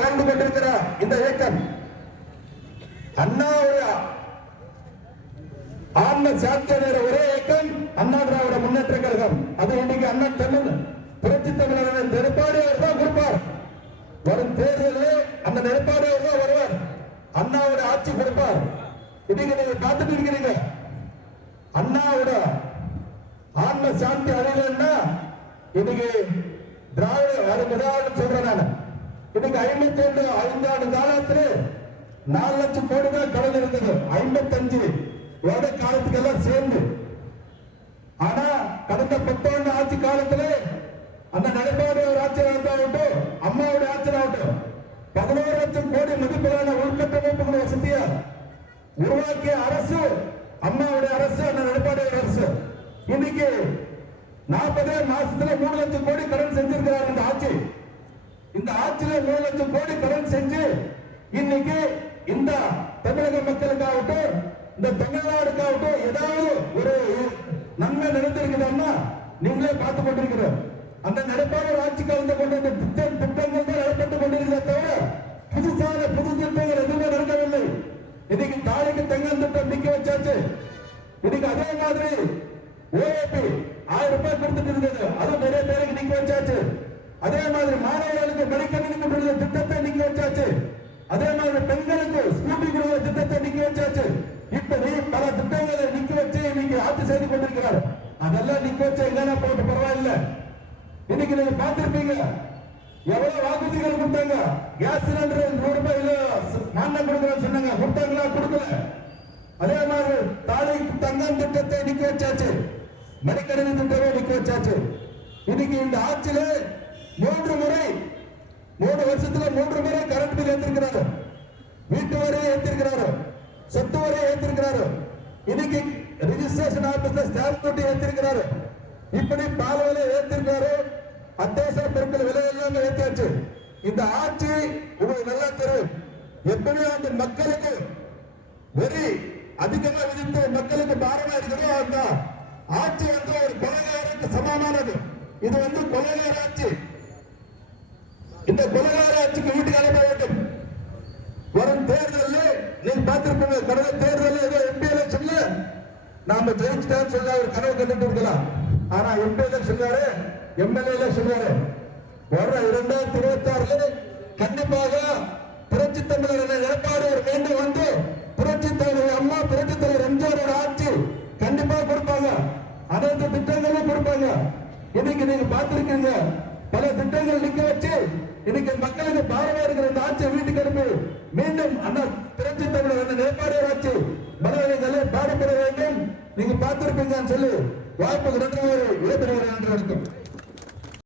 வாழ்ந்து கொண்டிருக்கிற இந்த இயக்கம் அண்ணாவுடைய ஆன்ம சாத்தியர் ஒரே இயக்கம் அண்ணா திராவிட முன்னேற்ற கழகம். அது இன்னைக்கு அண்ணன் தமிழ் புரட்சி தமிழர் நெருப்பாடியவர் தான் கொடுப்பார். வரும் தேர்தலில் அந்த நெருப்பாடியவர் தான் வருவார். அண்ணாவோட ஆட்சி கொடுப்பார். இன்னைக்கு நீங்க பார்த்துட்டு இருக்கிறீங்க. அண்ணாவோட ஆன்ம சாந்தி அடையலன்னா இன்னைக்கு திராவிட அது உதாரணம் சொல்றேன் நான். இன்னைக்கு ஐம்பத்தி ஐந்து ஐந்தாண்டு காலத்துல நாலு லட்சம் கோடி தான் கடன் இருந்தது. ஐம்பத்தஞ்சு வருட காலத்துக்கு எல்லாம் சேர்ந்து. ஆனா கடந்த பத்தாண்டு ஆட்சி காலத்துல அந்த நடைபாடு ஒரு ஆட்சி ஆகட்டும் அம்மாவுடைய ஆட்சி ஆகட்டும் பதினோரு லட்சம் கோடி மதிப்பிலான உள்கட்டமைப்புகள் வசதியா உருவாக்கிய அரசு அம்மாவுடைய அரசு அந்த நடைபாடு அரசு. இன்னைக்கு நாற்பது மாசத்துல மூணு லட்சம் கோடி கடன் செஞ்சிருக்கிறார் இந்த ஆட்சி. இந்த ஆட்சியில மூணு லட்சம் கோடி கடன் செஞ்சு இன்னைக்கு இந்த தமிழக மக்களுக்காகட்டும் இந்த தமிழ்நாடுக்காகட்டும் ஏதாவது ஒரு நன்மை நடந்திருக்குதுன்னா நீங்களே பார்த்து கொண்டிருக்கிறோம். அந்த நடப்பாளர் ஆட்சி கலந்து கொண்ட அந்த திட்டம் திட்டங்கள் தான் நடப்பட்டு கொண்டிருக்கிறத தவிர புதுசான புது திட்டங்கள் எதுவுமே நடக்கவில்லை. இன்னைக்கு தாலிக்கு தங்கம் திட்டம் நிக்க வச்சாச்சு. இன்னைக்கு அதே மாதிரி ஓஏபி ஆயிரம் ரூபாய் கொடுத்துட்டு இருந்தது. அதுவும் நிறைய பேருக்கு நிக்க வச்சாச்சு. அதே மாதிரி மாணவர்களுக்கு மெடிக்கல் கொடுத்த திட்டத்தை நீங்க வச்சாச்சு. அதே மாதிரி பெண்களுக்கு ஸ்கூட்டி கொடுக்கிற திட்டத்தை நீங்க வச்சாச்சு. இப்படி பல திட்டங்களை நிக்க வச்சு நீங்க ஆட்சி செய்து கொண்டிருக்கிறார். அதெல்லாம் நிக்க வச்ச இல்லைன்னா போட்டு பரவாயில்ல. இன்னைக்கு நீங்க பார்த்திருப்பீங்க. எவ்வளவு வாக்குறுதிகள் கொடுத்தாங்க? கேஸ் சிலிண்டர் நூறு ரூபாய் இல்ல மானியம் கொடுக்குறேன்னு சொன்னாங்க. கொடுத்தாங்களா? கொடுக்கல. அதே மாதிரி தாலி தங்கம் திட்டத்தை நிக்க வச்சாச்சு. மடிக்கணினி திட்டமே நிக்க வச்சாச்சு. இன்னைக்கு இந்த ஆட்சியில மூன்று முறை மூணு வருஷத்துல மூன்று முறை கரண்ட் பில் ஏத்திருக்கிறாரு. வீட்டு வரையை ஏத்திருக்கிறாரு. சொத்து வரையை ஏத்திருக்கிறாரு. இன்னைக்கு ரிஜிஸ்ட்ரேஷன் ஆபீஸ்ல ஸ்டாம்ப் டியூட்டி ஏத்திருக்கிறாரு. இப்படி பால் விலை ஏத்திருக்காரு அத்தியாவசிய பொருட்கள் விலை எல்லாமே ஏத்தியாச்சு. இந்த ஆட்சி உங்களுக்கு நல்லா தெரியும். எப்படி அந்த மக்களுக்கு வெறி அதிகமா விதித்து மக்களுக்கு பாரமா இருக்கிறதோ அந்த ஆட்சி வந்து ஒரு கொலைகாரருக்கு சமமானது. இது வந்து கொலைகார ஆட்சி. இந்த கொலகார ஆட்சிக்கு வீட்டுக்கு அனுப்ப வேண்டும். வரும் தேர்தலில் நீங்க பார்த்திருப்பீங்க கடந்த தேர்தலில் ஏதோ எம்பி எலெக்ஷன்ல நாம ஜெயிச்சிட்டான்னு சொல்லி அவர் கனவு கண்டுட்டு இருக்கலாம். ஆனா எம்பி எலெக்ஷன்காரு எம்எல்ஏ எலெக்ஷன்காரு வர்ற இரண்டாயிரத்தி இருபத்தி ஆறுல கண்டிப்பாக புரட்சி தமிழர் எடப்பாடி ஒரு மீண்டும் வந்து புரட்சி தலைவர் அம்மா புரட்சி தலைவர் எம்ஜிஆரோட ஆட்சி கண்டிப்பா கொடுப்பாங்க. அனைத்து திட்டங்களும் கொடுப்பாங்க. இன்னைக்கு நீங்க பார்த்திருக்கீங்க பல திட்டங்கள் நிக்க வச்சு இன்னைக்கு மக்களுக்கு பாரமா இருக்கிற இந்த ஆட்சியை வீட்டுக்கு அனுப்பி மீண்டும் அண்ணா புரட்சி தமிழர் அண்ணன் எடப்பாடியார் ஆட்சி பலவீனங்களை பாடுபட வேண்டும். நீங்க பார்த்திருப்பீங்கன்னு சொல்லி வாய்ப்புக்கு நன்றி விடைபெறுகிறேன் நன்றி வணக்கம்